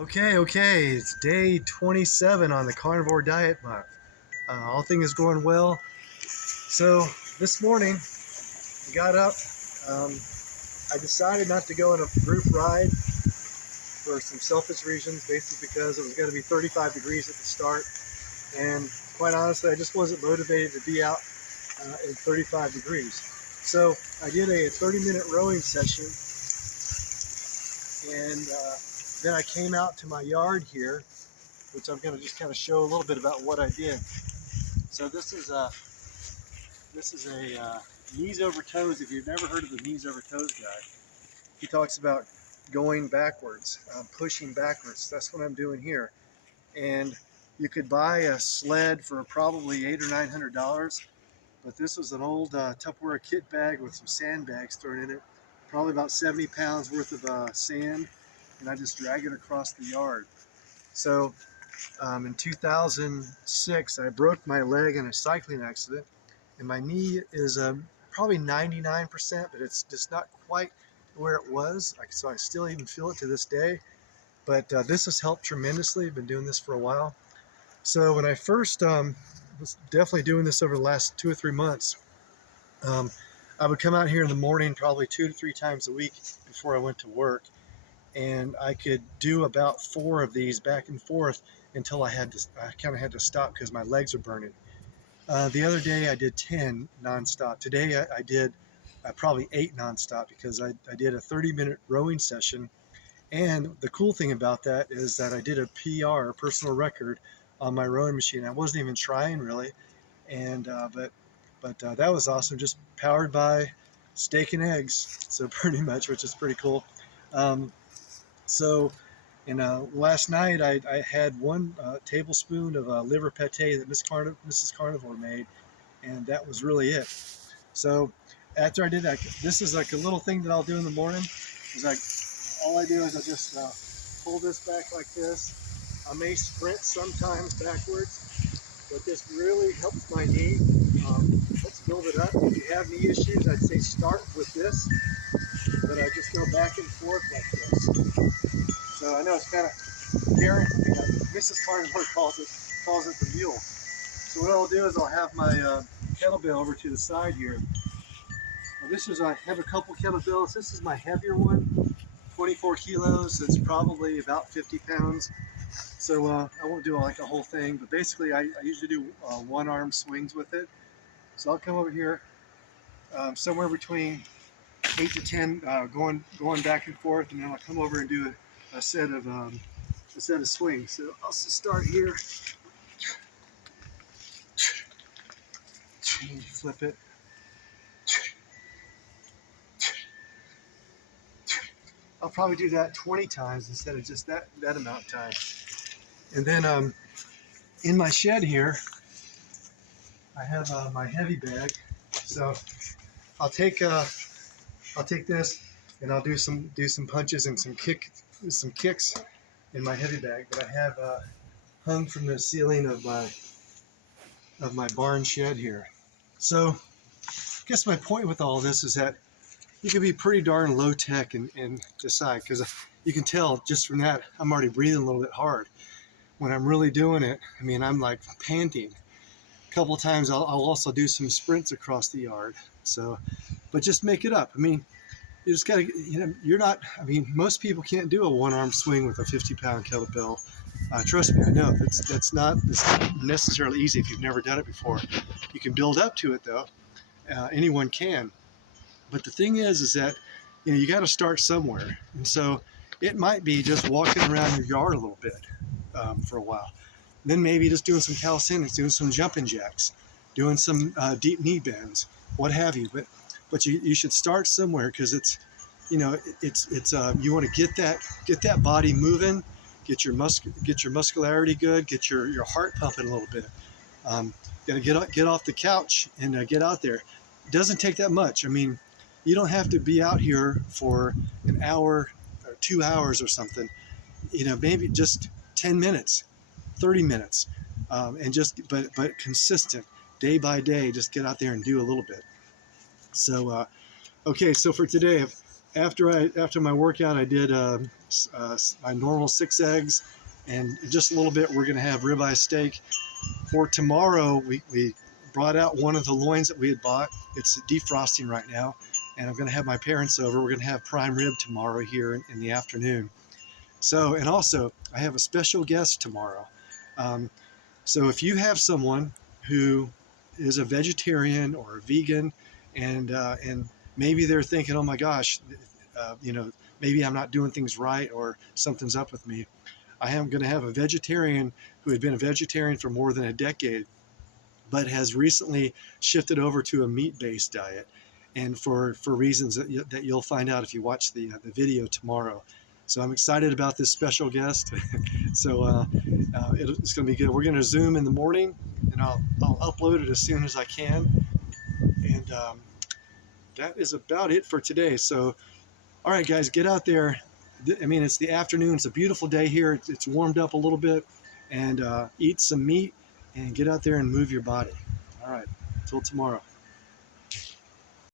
Okay, it's day 27 on the carnivore diet month. All things going well. So this morning, I got up. Um, I decided not to go on a group ride for some selfish reasons, basically because it was going to be 35 degrees at the start. And quite honestly, I just wasn't motivated to be out in 35 degrees. So I did a 30-minute rowing session, and then I came out to my yard here, which I'm going to just kind of show a little bit about what I did. So this is a knees over toes. If you've never heard of the knees over toes guy, he talks about going backwards, pushing backwards. That's what I'm doing here. And you could buy a sled for probably $800 or $900, but this was an old Tupperware kit bag with some sandbags thrown in it, probably about 70 pounds worth of sand, and I just drag it across the yard. So in 2006, I broke my leg in a cycling accident, and my knee is probably 99%, but it's just not quite where it was. So I still even feel it to this day. But this has helped tremendously. I've been doing this for a while. So when I first was definitely doing this over the last 2 or 3 months, I would come out here in the morning probably 2 to 3 times a week before I went to work. And I could do about 4 of these back and forth until I kind of had to stop because my legs are burning. The other day I did 10 nonstop. Today I did probably 8 nonstop because I did a 30-minute rowing session. And the cool thing about that is that I did a PR, personal record, on my rowing machine. I wasn't even trying really, and but that was awesome. Just powered by steak and eggs, so pretty much, which is pretty cool. Um, so. And last night I had 1 tablespoon of liver pate that Mrs. Carnivore made, and that was really it. So after I did that, this is like a little thing that I'll do in the morning. Is like all I do is I just pull this back like this. I may sprint sometimes backwards, but this really helps my knee. Let's build it up. If you have knee issues, I'd say start with this, but I just go back and forth like this. So I know it's kind of scary. Mrs. Carnivore calls it the mule. So what I'll do is I'll have my kettlebell over to the side here. Now I have a couple kettlebells. This is my heavier one, 24 kilos. It's probably about 50 pounds. So I won't do like the whole thing, but basically I usually do 1-arm swings with it. So I'll come over here somewhere between 8 to 10, going back and forth, and then I'll come over and do a set of swings. So I'll just start here. Flip it. I'll probably do that 20 times instead of just that amount of time. And then in my shed here, I have my heavy bag. So I'll take this and I'll do some punches and some kicks in my heavy bag that I have hung from the ceiling of my barn shed here. So I guess my point with all this is that you can be pretty darn low tech and decide, because you can tell just from that I'm already breathing a little bit hard. When I'm really doing it, I mean, I'm like panting. A couple of times I'll also do some sprints across the yard. So, but just make it up. I mean, you just gotta, most people can't do a 1-arm swing with a 50-pound kettlebell. Trust me, I know it's not necessarily easy if you've never done it before. You can build up to it though. Anyone can. But the thing is that you got to start somewhere, and so it might be just walking around your yard a little bit for a while. Then maybe just doing some calisthenics, doing some jumping jacks, doing some deep knee bends, what have you. But you should start somewhere, because it's you want to get that body moving, get your muscularity good, get your heart pumping a little bit. Got to get off the couch and get out there. It doesn't take that much. I mean, you don't have to be out here for an hour or 2 hours or something. Maybe just 10 minutes, 30 minutes, and but consistent, day by day. Just get out there and do a little bit. So okay, so for today, after my workout, I did my normal 6 eggs, and in just a little bit we're going to have ribeye steak. For tomorrow, we brought out one of the loins that we had bought. It's defrosting right now, and I'm going to have my parents over. We're going to have prime rib tomorrow here in the afternoon. So, and also, I have a special guest tomorrow. So if you have someone who is a vegetarian or a vegan, and maybe they're thinking, oh my gosh, maybe I'm not doing things right or something's up with me. I am going to have a vegetarian who had been a vegetarian for more than a decade, but has recently shifted over to a meat-based diet, and for reasons that you'll find out if you watch the video tomorrow. So I'm excited about this special guest. So it's going to be good. We're going to Zoom in the morning, and I'll upload it as soon as I can. And that is about it for today. So, all right, guys, get out there. I mean, it's the afternoon. It's a beautiful day here. It's warmed up a little bit, and eat some meat and get out there and move your body. All right, until tomorrow.